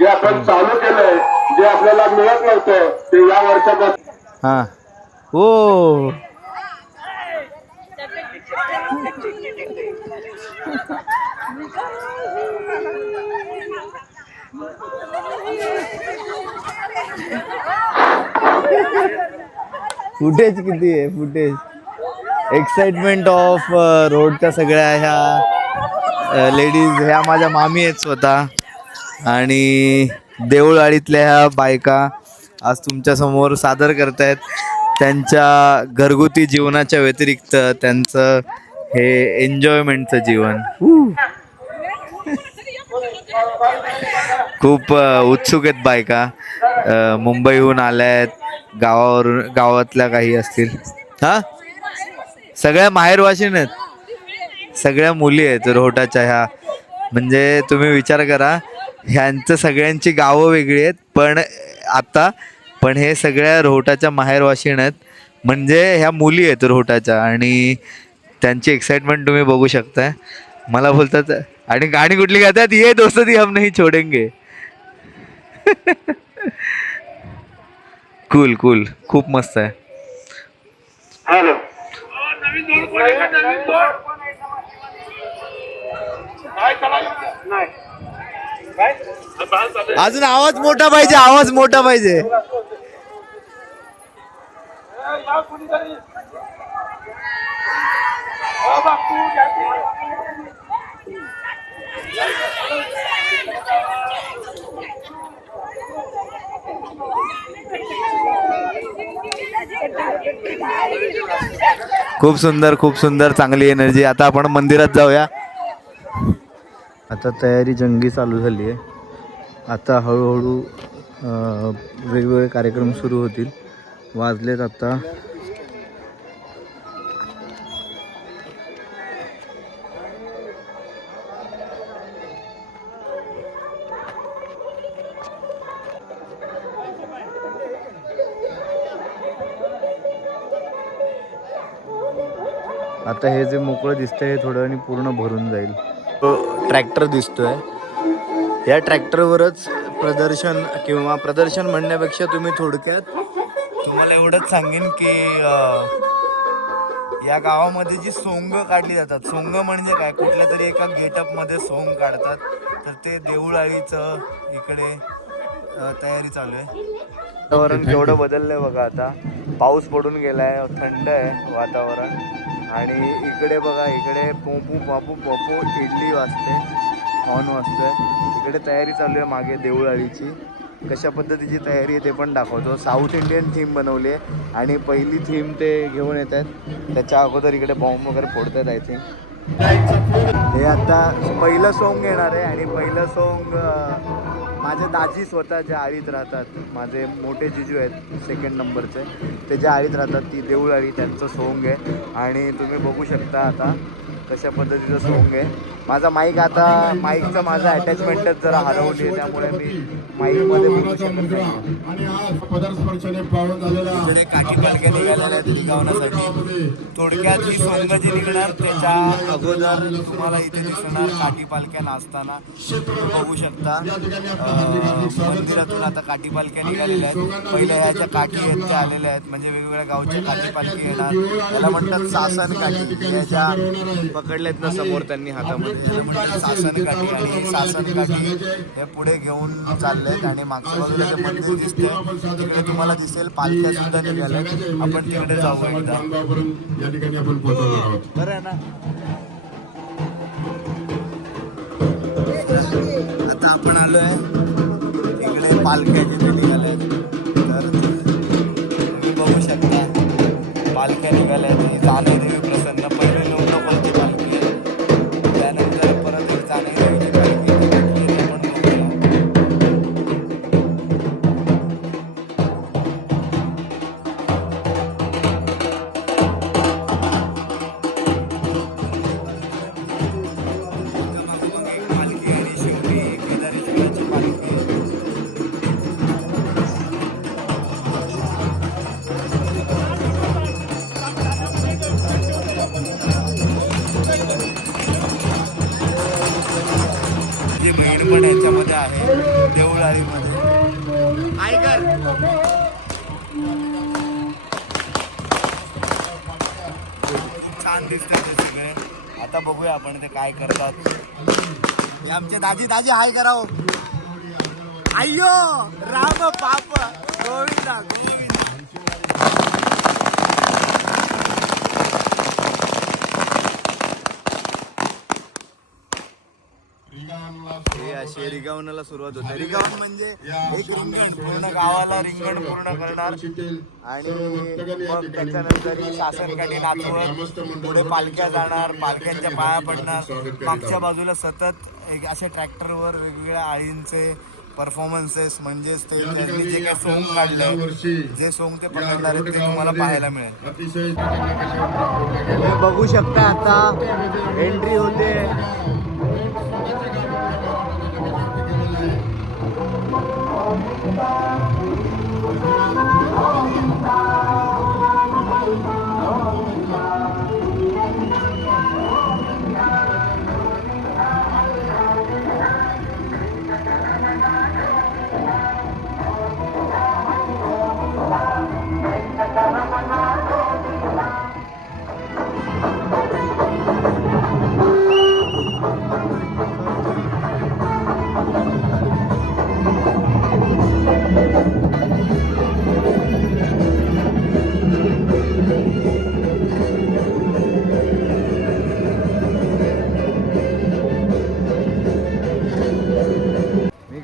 जे आपण चालू केलंय, जे आपल्याला मिळत नव्हतं ते या वर्षापासून. हा हो फुटेज किती आहे फुटेज. एक्साइटमेंट ऑफ रोडच्या सगळ्या ह्या लेडीज ह्या माझ्या मामी आहेत स्वतः आणि देऊळवाडीतल्या ह्या बायका आज तुमच्यासमोर सादर करतायत त्यांच्या घरगुती जीवनाच्या व्यतिरिक्त त्यांचं हे एन्जॉयमेंटचं जीवन. खूप उत्सुक आहेत बायका. मुंबईहून आल्या आहेत, गावावरून गावातल्या काही असतील. हा सगळ्या माहेरवाशीन आहेत, सगळ्या मुली आहेत रोहटाच्या ह्या. म्हणजे तुम्ही विचार करा ह्यांचं सगळ्यांची गावं वेगळी आहेत पण हे सगळ्या रोहटाच्या माहेरवाशीन आहेत. म्हणजे ह्या मुली आहेत रोहटाच्या आणि त्यांची एक्साइटमेंट तुम्ही बघू शकताय. मला बोलतात आणि गाणी कुठली गातात, ये दोस्ती हम नहीं छोडेंगे. कूल कूल खूप मस्त आहे. हॅलो अजून आवाज मोठा पाहिजे, आवाज मोठा पाहिजे. खूप सुंदर चांगली एनर्जी. आता आपण मंदिरात जाऊया. आता तयारी जंगी चालू झाली आहे. आता हळूहळू वेगवेगळे कार्यक्रम सुरू होतील. वाजलेत आता आता हे जे मोकळं दिसतंय हे थोडं आणि पूर्ण भरून जाईल. ट्रॅक्टर दिसतोय. या ट्रॅक्टरवरच प्रदर्शन म्हणण्यापेक्षा तुम्ही थोडक्यात तुम्हाला एवढंच सांगेन की या गावामध्ये जी सोंग काढली जातात, सोंग म्हणजे काय, कुठल्या तरी एका गेटअपमध्ये सोंग काढतात, तर ते देऊळआळीचं इकडे तयारी चालू आहे. वातावरण केवढं बदललंय बघा. आता पाऊस पडून गेलाय, थंड आहे वातावरण. आणि इकडे बघा, इकडे पोपू बापू पपू इडली वाजते, हॉर्न वाजतोय. इकडे तयारी चालू आहे मागे देऊळआळीची. कशा पद्धतीची तयारी आहे ते पण दाखवतो. साऊथ इंडियन थीम बनवली आहे आणि पहिली थीम ते घेऊन येत आहेत. त्याच्या अगोदर इकडे बॉम्ब वगैरे फोडत आहेत. आय थिंक हे आता पहिलं सोंग येणार आहे आणि पहिलं सोंग माझे दाजी स्वतः ज्या आळीत राहतात, माझे मोठे जिजू आहेत सेकंड नंबरचे, ते ज्या आळीत राहतात ती देऊळआळी त्यांचं सोंग आहे. आणि तुम्ही बघू शकता आता कशा पद्धतीचं सोंग आहे. माझा माईक आता माईकचं माझं अटॅचमेंटच जरा हरवली आहे, त्यामुळे मी माईकमध्ये बोलू शकत नाही. इकडे काठी पालख्या निघालेल्या आहेत निघावण्यासाठी. थोडक्यात ही सोंग जी निघणार त्याच्या अगोदर तुम्हाला इथे दिसणार काठी पालख्या नाचताना बघू शकता. मंदिरातून आता काठी पालख्या निघालेल्या आहेत. पहिल्या ह्या ज्या काठी आहेत त्या आलेल्या आहेत, म्हणजे वेगवेगळ्या गावच्या काठी पालखी येणार. त्याला म्हणतात सासन काठी. या ज्या पकडल्यात ना समोर त्यांनी हातामध्ये, त्याला म्हणतात सासन काठी. आणि सासन काठी हे पुढे घेऊन चाललेत आणि मागच्या बाजूला जे मंदिर दिसते तिकडे तुम्हाला दिसेल पालख्या सुद्धा निघाल्यात. आपण तिकडे जाऊ एकदा. बरं आहे ना. आता आपण आलोय इकडे पालख्या जिथे निघाल्या तर तुम्ही बघू शकता पालख्या निघाल्या. जाणे देवी प्रसन्न पहिले लोकपालची पालखी आहे, त्यानंतर परत जाणे देवीची पालखी आपण बघूया. पालखी आणि शेवटी केदारेश्वराची पालखी. माझी बहीण पण याच्यामध्ये आहे. देऊळ आळीमध्ये. आयकर छान दिसतात ते सगळे. आता बघूया आपण ते काय करतात. हे आमचे दाजी हाय करावं. अय्यो राम पाप गोविंदा गोविंदा. हे असे रिंगणाला सुरुवात होते. रिंगण म्हणजे एक रिंगण पूर्ण गावाला रिंगण पूर्ण करणार आणि मग त्याच्यानंतर शासनकाठी नाचवत पुढे पालख्या जाणार, पालख्यांच्या पाया पडणार. मागच्या बाजूला सतत एक असे ट्रॅक्टरवर वेगवेगळ्या आळींचे परफॉर्मन्सेस म्हणजेच ते त्यांनी जे काही सोंग काढलंय, जे सोंग ते पकडणार आहेत ते तुम्हाला पाहायला मिळेल. बघू शकता आता एंट्री होते.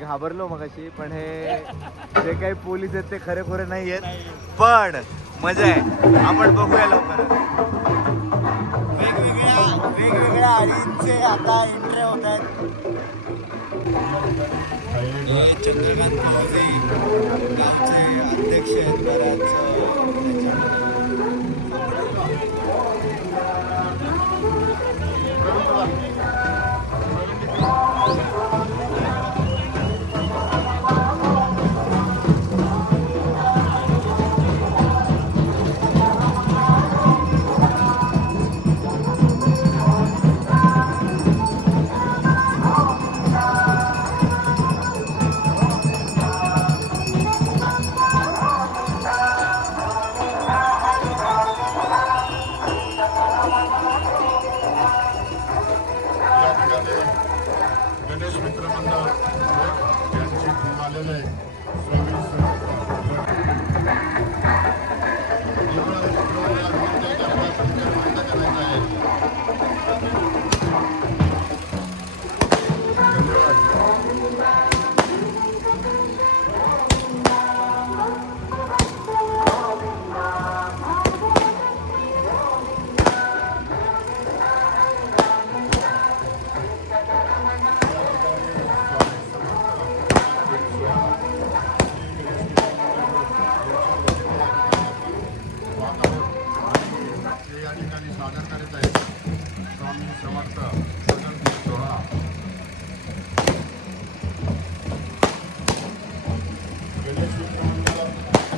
घाबरलो मगाशी, पण हे जे काही पोलीस आहेत ते खरे नाही आहेत, पण मजा आहे. आपण बघूया लवकर. वेगवेगळ्या आळींचे आता एंट्री होत आहेत. चंद्रकांत भाऊजी गावचे अध्यक्ष आहेत बऱ्याच. गणेश मित्र मंडळ यांची आलेलं आहे.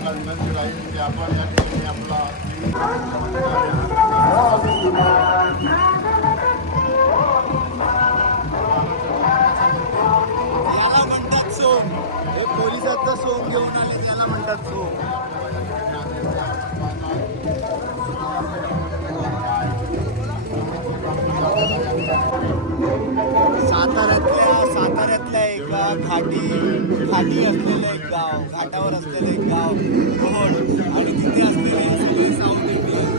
विनंती राहील की आपण या ठिकाणी आपला याला म्हणतात सोंग. हे पोलिसांचा सोंग घेऊन आले याला म्हणतात सोंग. साताऱ्यातल्या एका घाटी असलेलं एक गाव, घाटावर असलेलं एक गाव रोहड, आणि तिथे असलेले सगळे साऊथ इंडियन्स.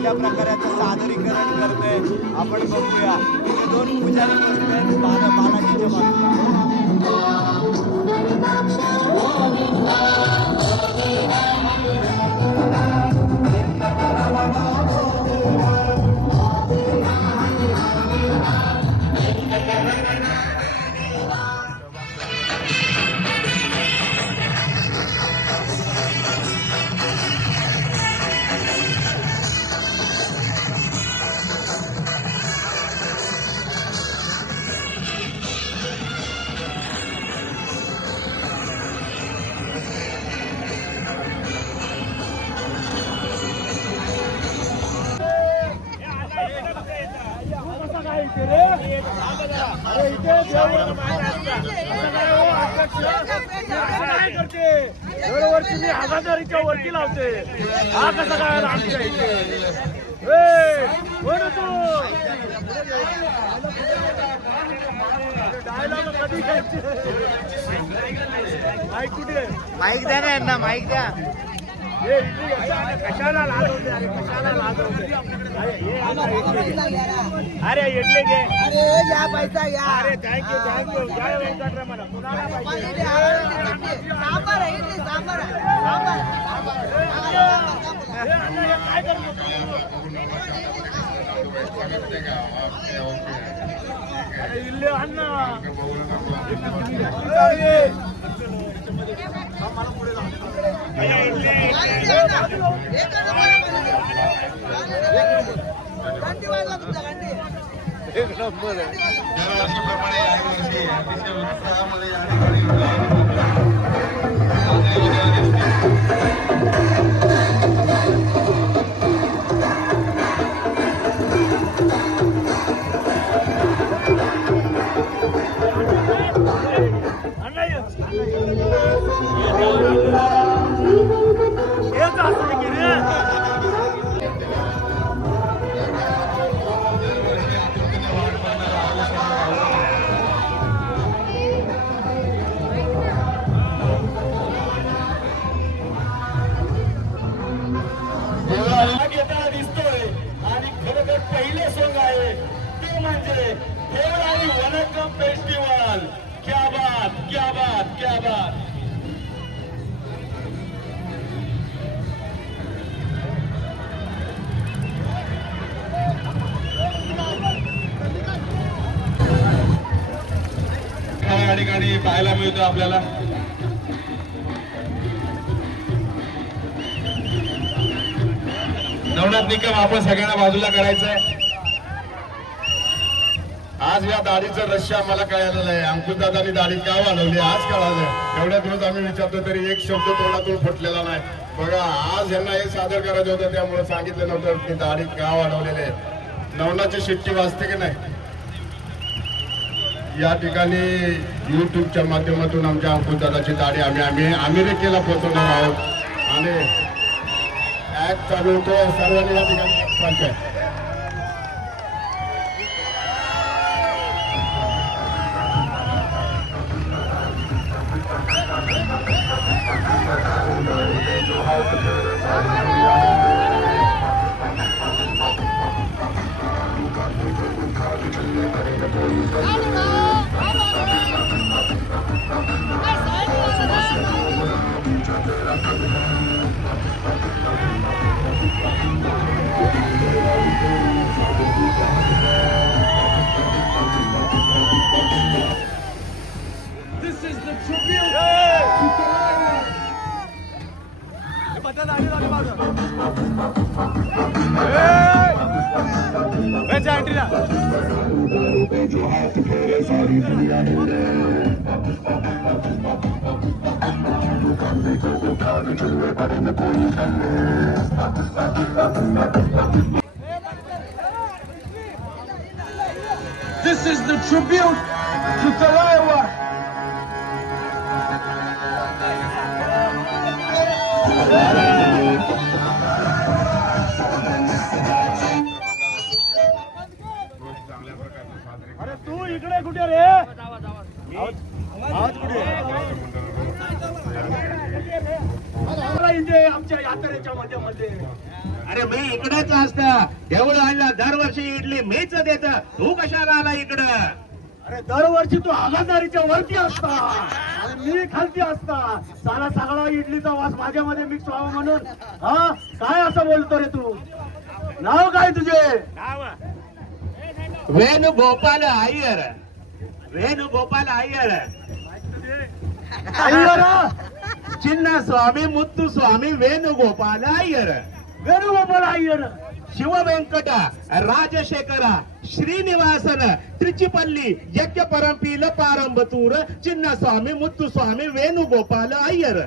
कुठल्या प्रकाराचं सादरीकरण करतोय आपण बघूया. इथे 2 पुजारी बसले आहेत बालाजीच्या बाजूला. दरवर्षी मी 1000च्या वरती लावते. हा कसा काय आमच्या इथे डायलॉग कधी घ्यायचे? माईक कुठे? माईक द्या ना यांना, माईक द्या. कशाला लागवते? अरे कशाला लागवते? अरे इडली घे. अरे या पैसा या. अरे थँक्यू जय वेंकटरमण. कुणाला पाहिजे? सांबार आहे इडली, सांबार आहे. काय करतो? अरे इल्ले अण्णा एक नंबर आहे. दरवर्षीप्रमाणे यावर्षी अतिशय उत्साहामध्ये या ठिकाणी दिसतोय. आणि खरं तर पहिले सोंग आहे ते म्हणजे देवळाली वनकम फेस्टिवल. क्या बात, क्या बात, क्या बात. या ठिकाणी पाहायला मिळतो आपल्याला. नवनाथ निकम आपण सगळ्यांना बाजूला करायचं आहे. आज या दाढीचं रहस्य आम्हाला कळालेलं आहे. अंकुशदादांनी दाढी का वाढवली आज कळालं. एवढ्या दिवस आम्ही विचारतो तरी एक शब्द तोंडातून फुटलेला नाही. बघा आज यांना हे सादर करायचं होतं त्यामुळे सांगितलं नव्हतं की दाढी का वाढवलेली आहे. नवनाची शिट्टी वाजते की नाही. या ठिकाणी युट्यूबच्या माध्यमातून आमच्या अंकुशदादाची दाढी आम्ही अमेरिकेला पोहोचवणार आहोत आणि ऍक्ट चालू होतो. सर्वांनी या ठिकाणी panchayat This is the tribute to Talaiwa. अरे तू इकडे कुठे रे? आवाज कुठे? इथे आमच्या यात्रेच्या मध्ये अरे मी इकडेच असतं देऊळ आणला दरवर्षी इडली मीच देत तू कशाला आला इकडं अरे दरवर्षी तू आगादारीच्या वरती असता आणि मी खालती असता साला सगळा इडलीचा वास माझ्यामध्ये मिक्स व्हावा म्हणून हा काय असं बोलतो रे तू नाव काय तुझे वेणुगोपाल अय्यर वेणुगोपाल अय्यर अय्यर चिन्ना स्वामी मुत्तू स्वामी वेणुगोपाल अय्यर वेणुगोपाल अय्यर शिव व्यंकಟ ರಾಜಶೇಖರ ಶ್ರೀನಿವಾಸನ ತ್ರಿಚಿಪಲ್ಲಿ ಯಜ್ಞ ಪರಂಪೀಲ ಪಾರಂಬತೂರ ಚಿನ್ನಸ್ವಾಮಿ ಮುತ್ತುಸ್ವಾಮಿ ವೇಣುಗೋಪಾಲ ಅಯ್ಯರ್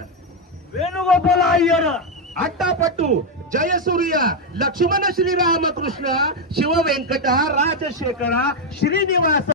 वेणुगोपाल अय्यर ಅಟ್ಟಾಪಟ್ಟು ಜಯಸೂರ್ಯ ಲಕ್ಷ್ಮಣ ಶ್ರೀರಾಮಕೃಷ್ಣ ಶಿವ ವೆಂಕಟ ರಾಜಶೇಖರ ಶ್ರೀನಿವಾಸ